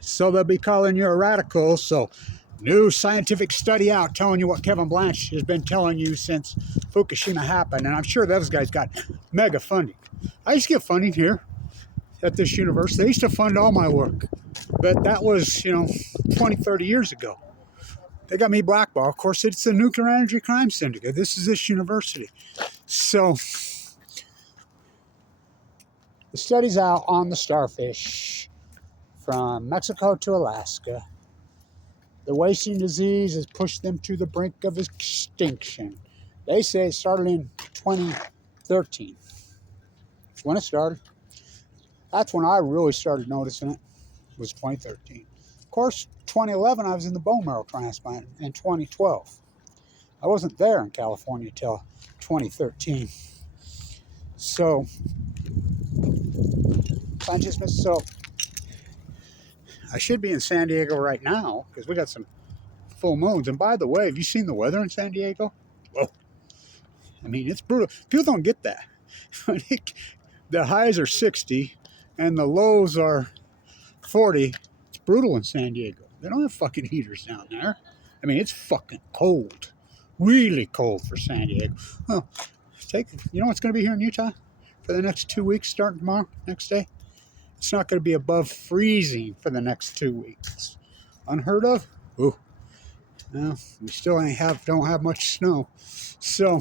So they'll be calling you a radical. So new scientific study out telling you what Kevin Blanch has been telling you since Fukushima happened. And I'm sure those guys got mega funding. I used to get funding here at this university. They used to fund all my work. But that was, 20, 30 years ago. They got me blackballed. Of course, it's the Nuclear Energy Crime Syndicate. This is this university. So the study's out on the starfish from Mexico to Alaska. The wasting disease has pushed them to the brink of extinction. They say it started in 2013. That's when it started. That's when I really started noticing it, was 2013. Of course, 2011, I was in the bone marrow transplant in 2012. I wasn't there in California till 2013. So, so I should be in San Diego right now because we got some full moons. And by the way, have you seen the weather in San Diego? Whoa. I mean, it's brutal. People don't get that. The highs are 60 and the lows are 40. It's brutal in San Diego. They don't have fucking heaters down there. I mean, it's fucking cold. Really cold for San Diego. Well, you know what's going to be here in Utah for the next 2 weeks starting tomorrow, next day? It's not going to be above freezing for the next 2 weeks. Unheard of? Ooh. No, we still don't have much snow. So,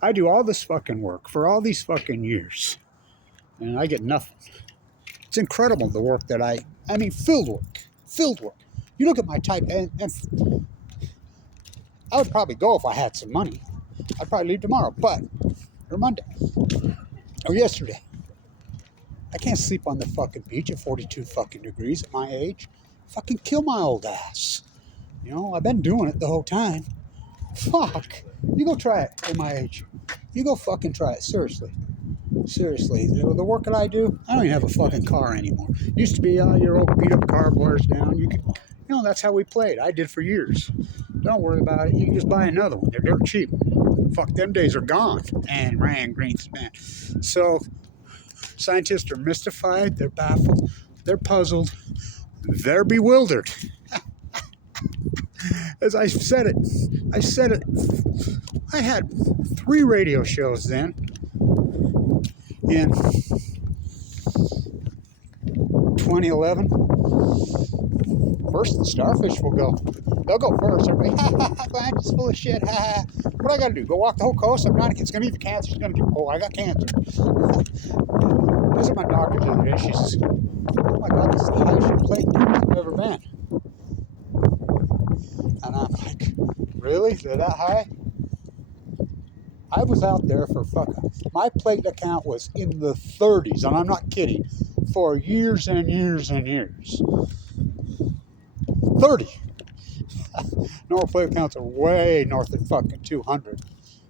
I do all this fucking work for all these fucking years. And I get nothing. It's incredible the work that I mean, field work. You look at my type, and I would probably go if I had some money. I'd probably leave tomorrow, or Monday, or yesterday. I can't sleep on the fucking beach at 42 fucking degrees at my age. Fucking kill my old ass. I've been doing it the whole time. Fuck. You go try it at my age. You go fucking try it, seriously. Seriously, the work that I do, I don't even have a fucking car anymore. Used to be your old beat up car wears down. That's how we played. I did for years. Don't worry about it. You can just buy another one. They're dirt cheap. Fuck, them days are gone. And Ryan Greenspan. So, scientists are mystified. They're baffled. They're puzzled. They're bewildered. As I said it. I had 3 radio shows then. In 2011, first the Starfish will go. They'll go first. Everybody, Blanch is full of shit. What I got to do? Go walk the whole coast? I'm not. It's going to be the cancer. It's going to get. Oh, I got cancer. Visit my doctor the other day. She says, "Oh my God, this is the highest plate I've ever been." And I'm like, "Really? They're that high?" I was out there for my platelet count was in the 30s, and I'm not kidding, for years and years and years. 30. Normal platelet counts are way north of fucking 200.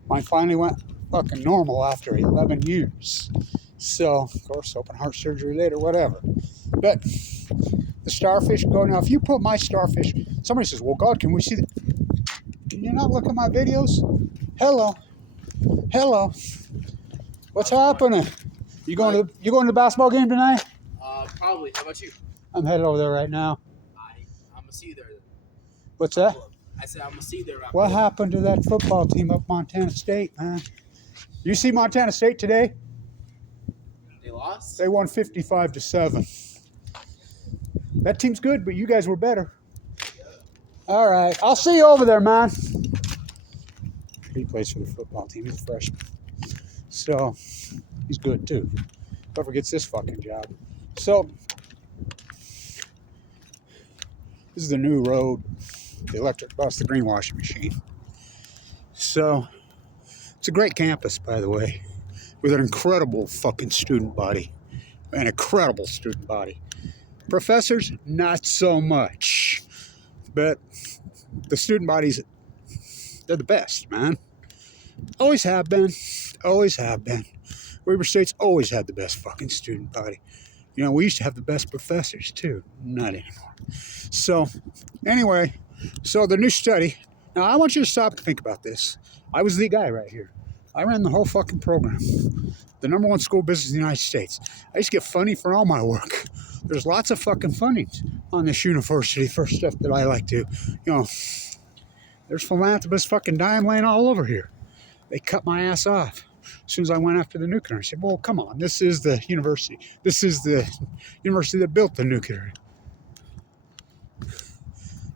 Mine finally went fucking normal after 11 years. So, of course, open heart surgery later, whatever. But the Starfish go. Now, if you put my Starfish, somebody says, "Well, God, can we see that?" Can you not look at my videos? Hello. What's happening? You going to the basketball game tonight? Probably. How about you? I'm headed over there right now. I'm gonna see you there. What's that? I said I'm gonna see you there. What happened to that football team up Montana State, man? You see Montana State today? They lost? They won 55-7. That team's good, but you guys were better. All right. I'll see you over there, man. He plays for the football team. He's a freshman. So, he's good, too. Whoever gets this fucking job. So, this is the new road, the electric bus, the greenwashing machine. So, it's a great campus, by the way, with an incredible fucking student body. An incredible student body. Professors, not so much. But the student bodies, they're the best, man. Always have been. Always have been. Weber State's always had the best fucking student body. We used to have the best professors, too. Not anymore. So, anyway, the new study. Now, I want you to stop and think about this. I was the guy right here. I ran the whole fucking program. The #1 school business in the United States. I used to get funding for all my work. there's lots of fucking funding on this university for stuff that I like to, there's philanthropists fucking dying laying all over here. They cut my ass off as soon as I went after the nuclear. I said, well, come on, this is the university. This is the university that built the nuclear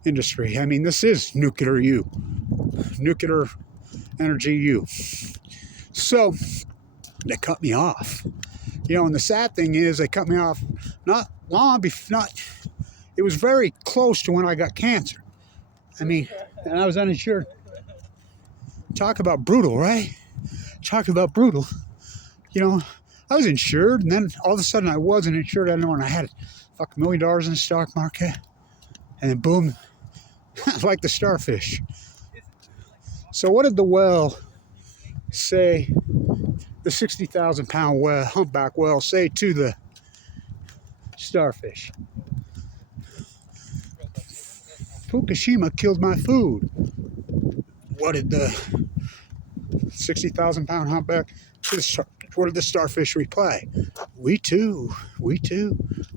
industry. I mean, this is nuclear U. Nuclear energy U. So, they cut me off. And the sad thing is they cut me off not long before, it was very close to when I got cancer. I mean, and I was uninsured. Talk about brutal, right? Talk about brutal. I was insured, and then all of a sudden I wasn't insured anymore, and I had $1 million in the stock market, and then boom, like the Starfish. So what did the whale say, the 60,000 pound whale, humpback whale, say to the Starfish? Fukushima killed my food. What did the 60,000 pound humpback, what did the Starfish reply? We too, we're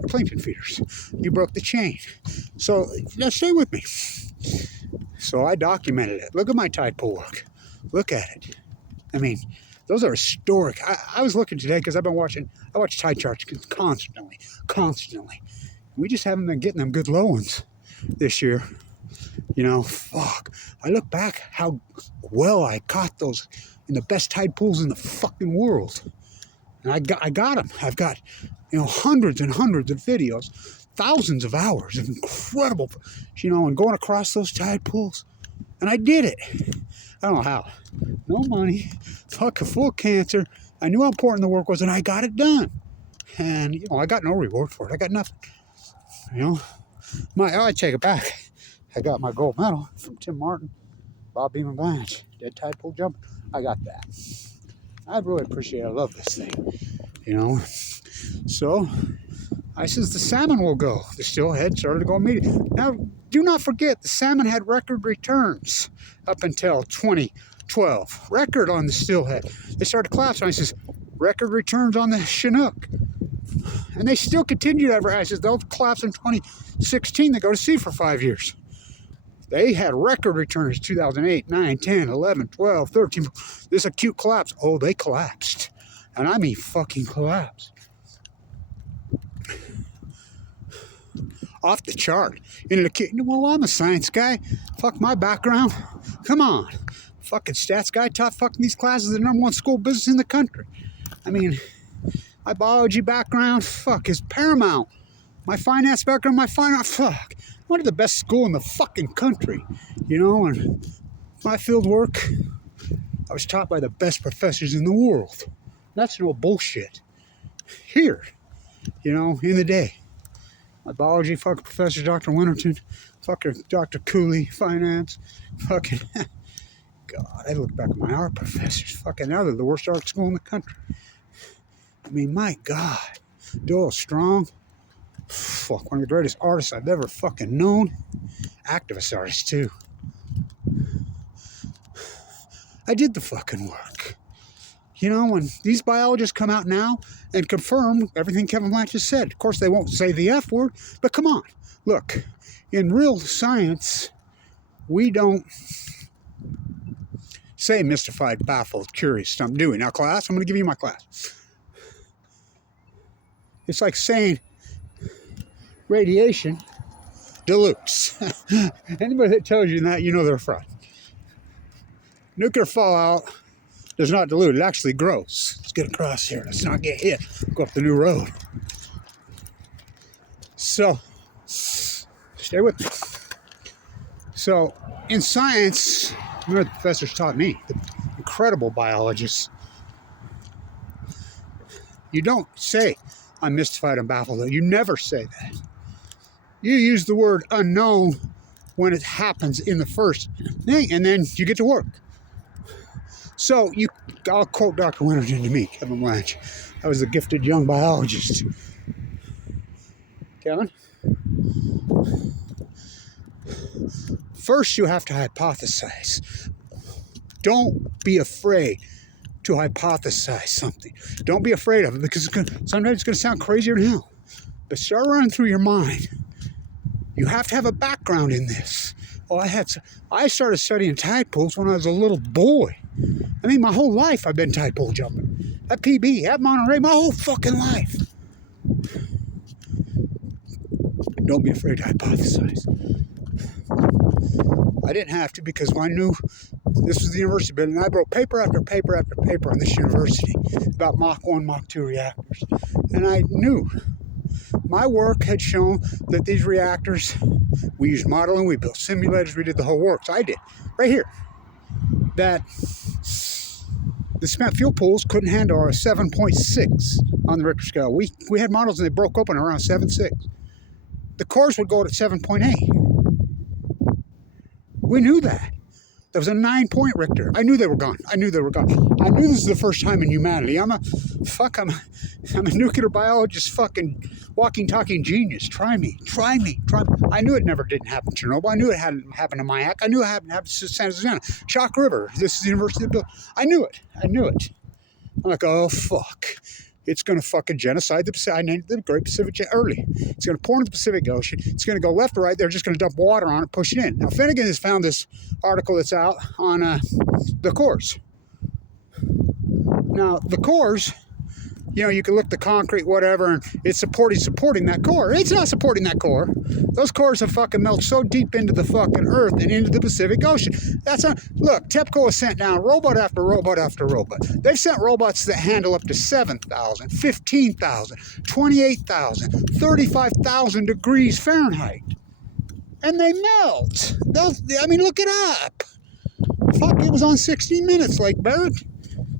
plankton feeders. You broke the chain. So, now stay with me. So I documented it. Look at my tide pool work. Look at it. I mean, those are historic. I was looking today because I watch tide charts constantly. We just haven't been getting them good low ones this year. Fuck. I look back how well I caught those in the best tide pools in the fucking world. And I got them. I've got, hundreds and hundreds of videos, thousands of hours of incredible, and going across those tide pools. And I did it. I don't know how. No money, full cancer. I knew how important the work was, and I got it done. And, I got no reward for it. I got nothing. I take it back. I got my gold medal from Tim Martin, Bob Beam and Blanch, dead tide pool jump. I got that. I really appreciate it. I love this thing, So, I says the salmon will go. The steelhead started to go immediately. Now, do not forget, the salmon had record returns up until 2012. Record on the steelhead. They started collapsing. I says, record returns on the Chinook. And they still continue to advertise. I says, they'll collapse in 2016. They go to sea for 5 years. They had record returns 2008, 9, 10, 11, 12, 13. This acute collapse. Oh, they collapsed. And I mean fucking collapsed. Off the chart. Well, I'm a science guy. Fuck my background. Come on. Fucking stats guy taught fucking these classes the #1 school business in the country. I mean, my biology background, is paramount. My finance background, one of the best school in the fucking country. And my field work, I was taught by the best professors in the world. That's no bullshit. Here, in the day. My biology fucking professor, Dr. Winterton, fucking Dr. Cooley, finance, fucking, God, I look back at my art professors, now they're the worst art school in the country. I mean, my God, Doyle Strong, one of the greatest artists I've ever fucking known, activist artist too. I did the fucking work. When these biologists come out now and confirm everything Kevin Blanch has said, of course they won't say the F word, but come on. Look, in real science, we don't say mystified, baffled, curious. I'm doing. Now, class, I'm going to give you my class. It's like saying radiation dilutes. Anybody that tells you that, they're a fraud. Nuclear fallout does not dilute. It actually grows. Let's get across here. Let's not get hit. Go up the new road. So, stay with me. So, in science, the professors taught me, the incredible biologists, you don't say, I'm mystified and baffled. You never say that. You use the word unknown when it happens in the first thing, and then you get to work. So, I'll quote Dr. Winterton to me, Kevin Blanch. I was a gifted young biologist. Kevin? First, you have to hypothesize. Don't be afraid to hypothesize something. Don't be afraid of it, because sometimes it's going to sound crazier than hell. But start running through your mind. You have to have a background in this. Oh, I started studying tide pools when I was a little boy. I mean, my whole life I've been tide pool jumping. At PB, at Monterey, my whole fucking life. Don't be afraid to hypothesize. I didn't have to because I knew this was the university building. I wrote paper after paper after paper on this university about Mach 1, Mach 2 reactors. And I knew my work had shown that these reactors, we used modeling, we built simulators, we did the whole works. I did, right here, that the spent fuel pools couldn't handle a 7.6 on the Richter scale. We had models and they broke open around 7.6. The cores would go to 7.8. We knew that. There was a 9-point Richter. I knew they were gone. I knew this was the first time in humanity. I'm a nuclear biologist, fucking walking, talking genius. Try me. I knew it never didn't happen to Chernobyl. I knew it hadn't happened to Mayak. I knew it hadn't happened to Santa Susana. Chalk River. This is the University of Bill. I knew it. I'm like, oh, fuck. It's going to fucking genocide the Pacific. I named the Great Pacific early. It's going to pour into the Pacific Ocean. It's going to go left or right. They're just going to dump water on it, push it in. Now, Finnegan has found this article that's out on the cores. Now, the cores, you can look at the concrete, whatever, and it's supporting that core. It's not supporting that core. Those cores have fucking melted so deep into the fucking earth and into the Pacific Ocean. Look, TEPCO has sent down robot after robot after robot. They've sent robots that handle up to 7,000, 15,000, 28,000, 35,000 degrees Fahrenheit. And they melt. Look it up. Fuck, it was on 60 Minutes, like Barrett.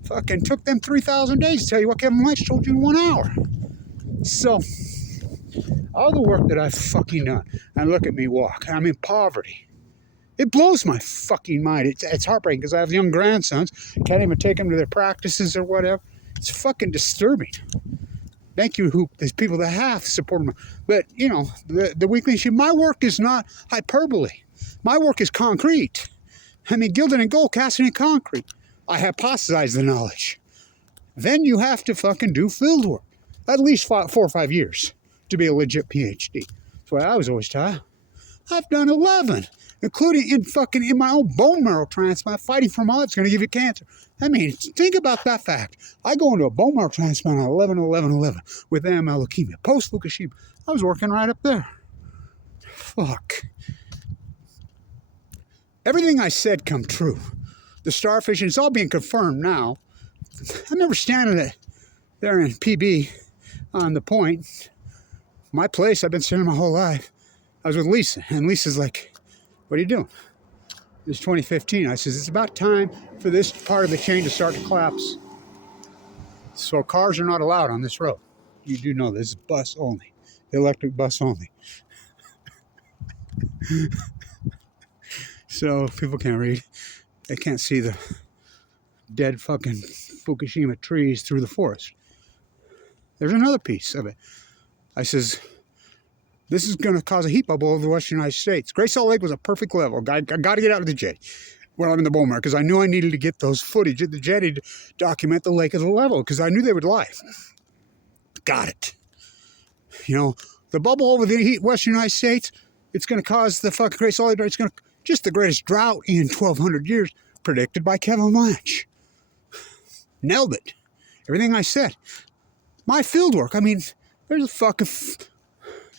Fucking took them 3,000 days to tell you what Kevin Blanch told you in 1 hour. So, all the work that I've fucking done, and look at me walk. I'm in poverty. It blows my fucking mind. It's heartbreaking because I have young grandsons. Can't even take them to their practices or whatever. It's fucking disturbing. Thank you, there's people that have supported me. But, the weekly shit, my work is not hyperbole. My work is concrete. Gilded and gold, casting in concrete. I hypothesize the knowledge. Then you have to fucking do field work. At least 4 or 5 years to be a legit PhD. That's what I was always taught. I've done 11, including in my own bone marrow transplant, fighting for my life. It's going to give you cancer. Think about that fact. I go into a bone marrow transplant on 11/11/11 with AML leukemia, post-FUKUSHIMA. I was working right up there. Fuck. Everything I said come true. The Starfish, and it's all being confirmed now. I remember standing there in PB on the point. My place, I've been standing my whole life. I was with Lisa, and Lisa's like, what are you doing? It was 2015. I says, it's about time for this part of the chain to start to collapse. So cars are not allowed on this road. You do know this is bus only. Electric bus only. So if people can't read, they can't see the dead fucking Fukushima trees through the forest. There's another piece of it. I says, this is going to cause a heat bubble over the western United States. Great Salt Lake was a perfect level. I got to get out of the jetty when I'm in the bone marrow because I knew I needed to get those footage at the jetty to document the lake as a level because I knew they would lie. Got it. The bubble over the western United States, it's going to cause the fucking Great Salt Lake. It's going to just the greatest drought in 1,200 years, predicted by Kevin Blanch. Nailed it. Everything I said. My field work, there's a fucking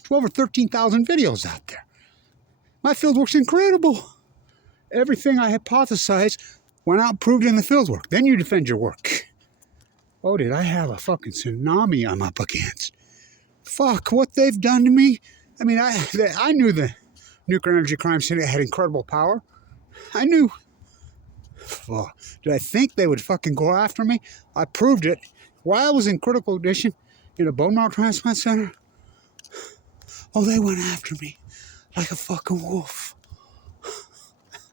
12 or 13,000 videos out there. My field work's incredible. Everything I hypothesized went out and proved in the field work. Then you defend your work. Oh, did I have a fucking tsunami I'm up against? Fuck, what they've done to me. I knew the nuclear energy crime syndicate had incredible power. I knew. Fuck. Did I think they would fucking go after me? I proved it. While I was in critical condition in a bone marrow transplant center, oh, they went after me like a fucking wolf.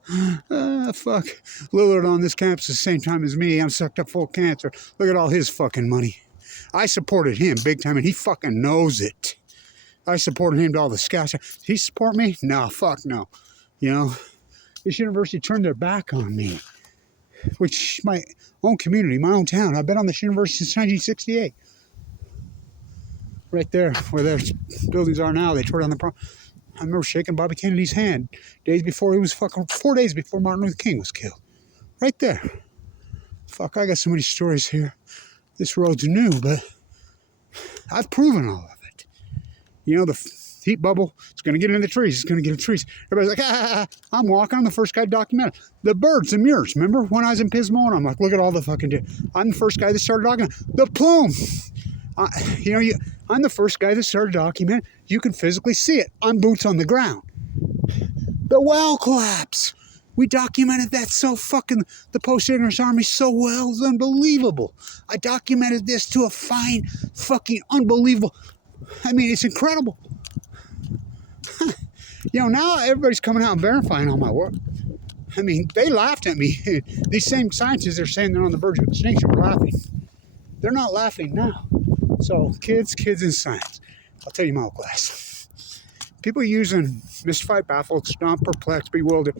Fuck. Lillard on this campus at the same time as me. I'm sucked up full of cancer. Look at all his fucking money. I supported him big time, and he fucking knows it. I supported him to all the scouts. Did he support me? No, fuck no. This university turned their back on me, which my own community, my own town. I've been on this university since 1968. right there where their buildings are now. They tore down the prom. I remember shaking Bobby Kennedy's hand days before he was fucking 4 days before Martin Luther King was killed. Right there. Fuck, I got so many stories here. This road's new, but I've proven all of it. You know, the heat bubble, it's going to get in the trees. It's going to get in the trees. Everybody's like, I'm walking. I'm the first guy to document it. The birds, the mirrors. Remember when I was in Pismo and I'm like, look at all the fucking deer. I'm the first guy that started documenting. The plume. I'm the first guy that started documenting. You can physically see it. I'm boots on the ground. The well collapse. We documented that so fucking, the post-ignorance army so well. It was unbelievable. I documented this to a fine fucking unbelievable. I mean, it's incredible. You know, now everybody's coming out and verifying all my work. I mean, they laughed at me. These same scientists are saying they're on the verge of extinction are laughing. They're not laughing now. So, kids in science. I'll tell you my old class. People using mystified, baffled, stumped, perplexed, bewildered.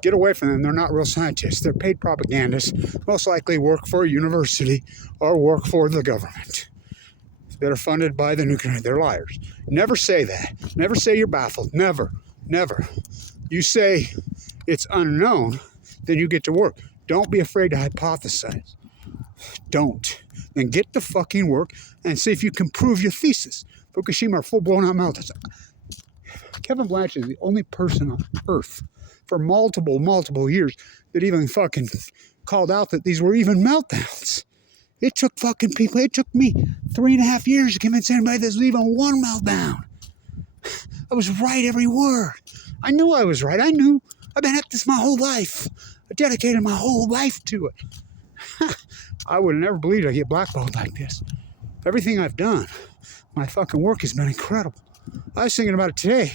Get away from them. They're not real scientists. They're paid propagandists. Most likely work for a university or work for the government. That are funded by the nuclear. They're liars. Never say that. Never say you're baffled. Never. Never. You say it's unknown, then you get to work. Don't be afraid to hypothesize. Don't. Then get to fucking work and see if you can prove your thesis. Fukushima are full blown out meltdowns. Kevin Blanch is the only person on Earth for multiple years that even fucking called out that these were even meltdowns. It took fucking people, it took me 3.5 years to convince anybody there's even one meltdown. I was right every word. I knew I was right. I knew. I've been at this my whole life. I dedicated my whole life to it. I would have never believed I'd get blackballed like this. Everything I've done, my fucking work has been incredible. I was thinking about it today.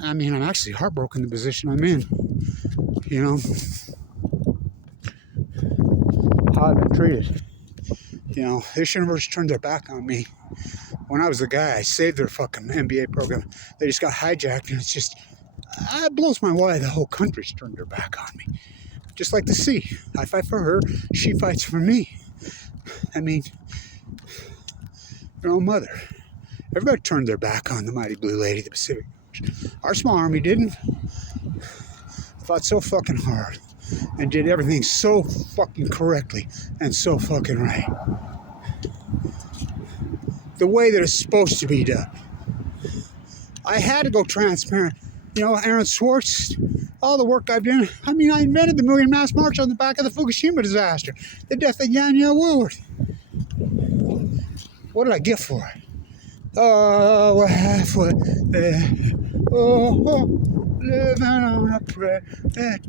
I mean, I'm actually heartbroken in the position I'm in. You know, how I've been treated. You know, this universe turned their back on me. When I was the guy, I saved their fucking MBA program. They just got hijacked, and it's just, it blows my mind the whole country's turned their back on me. Just like the sea. I fight for her, she fights for me. I mean, your own mother. Everybody turned their back on the mighty blue lady, the Pacific. Our small army didn't. Fought so fucking hard and did everything so fucking correctly and so fucking right. The way that it's supposed to be done. I had to go transparent. You know, Aaron Swartz, all the work I've done. I mean, I invented the Million Mass March on the back of the Fukushima disaster. The death of Danielle Woolworth. What did I get for it? Oh, we're halfway there. Oh, living on a prayer.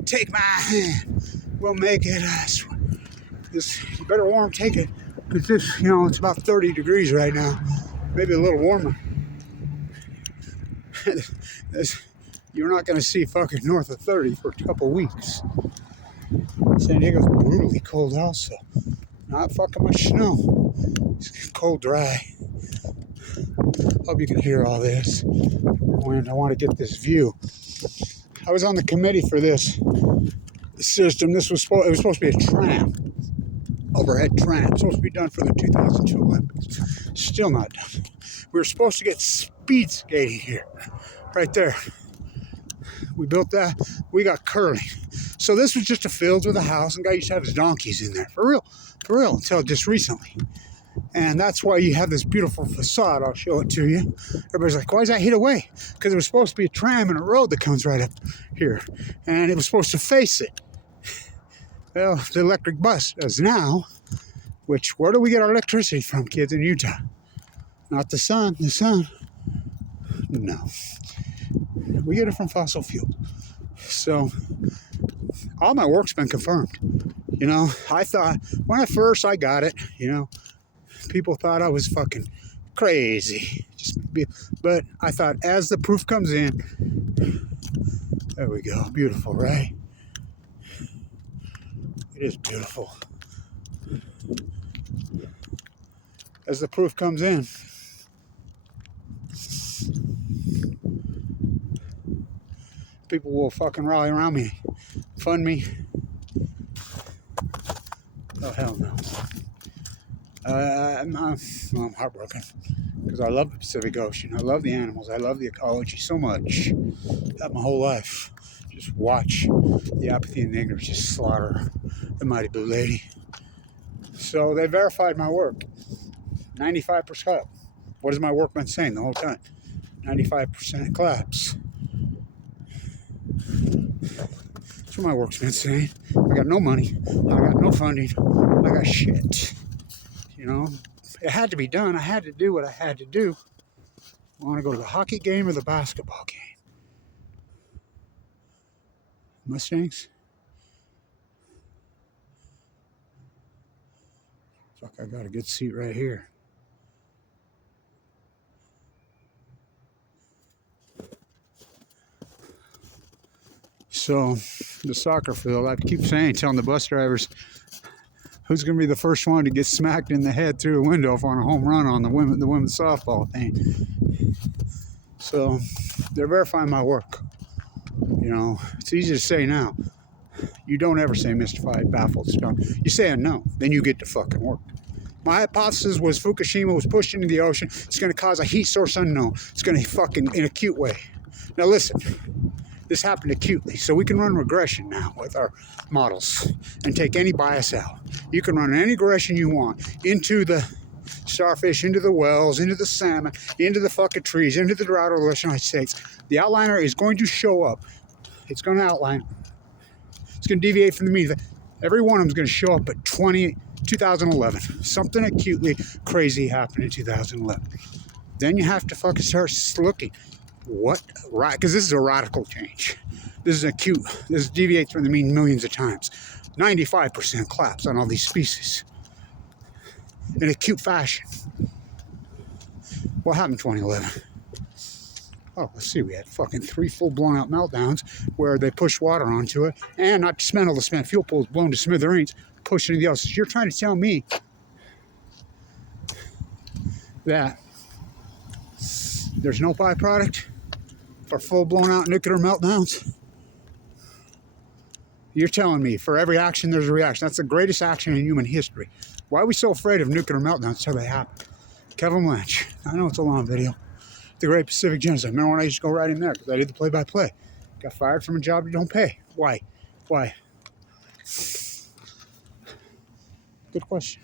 Take my hand. We'll make it us. This, you better warm take it. Because this, you know, it's about 30 degrees right now. Maybe a little warmer. You're not going to see fucking north of 30 for a couple weeks. San Diego's brutally cold also. Not fucking much snow. It's cold, dry. Hope you can hear all this. When I want to get this view. I was on the committee for this system. It was supposed to be a tram. Overhead tram. Supposed to be done for the 2002 Olympics. Still not done. We were supposed to get speed skating here. Right there. We built that. We got curling. So this was just a field with a house, and guy used to have his donkeys in there. For real, until just recently. And that's why you have this beautiful facade. I'll show it to you. Everybody's like, why is that hid away? Because it was supposed to be a tram and a road that comes right up here. And it was supposed to face it. Well, the electric bus does now. Which, where do we get our electricity from, kids in Utah? Not the sun. The sun. No. We get it from fossil fuel. So, all my work's been confirmed. You know, I thought, when I got it, you know, people thought I was fucking crazy. But I thought, as the proof comes in, there we go. Beautiful, right? It is beautiful. As the proof comes in, people will fucking rally around me, fund me. Oh, hell no. I'm heartbroken. because I love the Pacific Ocean. I love the animals. I love the ecology so much. That my whole life. Just watch the apathy and ignorance just slaughter the mighty blue lady. So they verified my work. 95%. What has my work been saying the whole time? 95% collapse. That's what my work's been saying. I got no money. I got no funding. I got shit. You know, it had to be done. I had to do what I had to do. I want to go to the hockey game or the basketball game. Mustangs? Fuck, I got a good seat right here. So, the soccer field, I keep saying, telling the bus drivers, who's going to be the first one to get smacked in the head through a window on a home run on the women's softball thing. So, they're verifying my work. You know, it's easy to say now. You don't ever say mystified, baffled, stunned. You say a no, then you get to fucking work. My hypothesis was Fukushima was pushed into the ocean. It's going to cause a heat source unknown. It's going to fucking, in an acute way. Now listen, this happened acutely, so we can run regression now with our models and take any bias out. You can run any regression you want into the starfish, into the wells, into the salmon, into the fucking trees, into the drought of the United States. The outliner is going to show up. It's going to outline. It's going to deviate from the mean. Every one of them is going to show up at 2011. Something acutely crazy happened in 2011. Then you have to fucking start looking. What? Right? Because this is a radical change. This is acute. This deviates from the mean millions of times. 95% collapse on all these species. In acute fashion. What happened in 2011? Oh, let's see, we had fucking 3 full blown out meltdowns where they pushed water onto it, and not to spend all the spent fuel pools blown to smithereens, pushed into the ocean. So you're trying to tell me that there's no byproduct for full blown out nuclear meltdowns? You're telling me for every action there's a reaction. That's the greatest action in human history. Why are we so afraid of nuclear meltdowns until they happen? Kevin Blanch. I know it's a long video. The Great Pacific Genocide. Remember when I used to go right in there because I did the play-by-play. Got fired from a job you don't pay. Why? Why? Good question.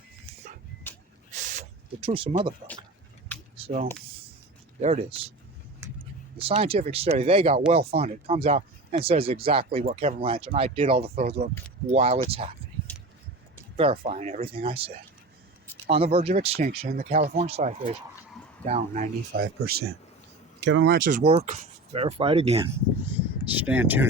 The truth's a motherfucker. So, there it is. The scientific study, they got well funded, comes out and says exactly what Kevin Blanch and I did all the field work while it's happening. Verifying everything I said. On the verge of extinction, the California starfish down 95%. Kevin Blanch's work verified again. Stand tuned.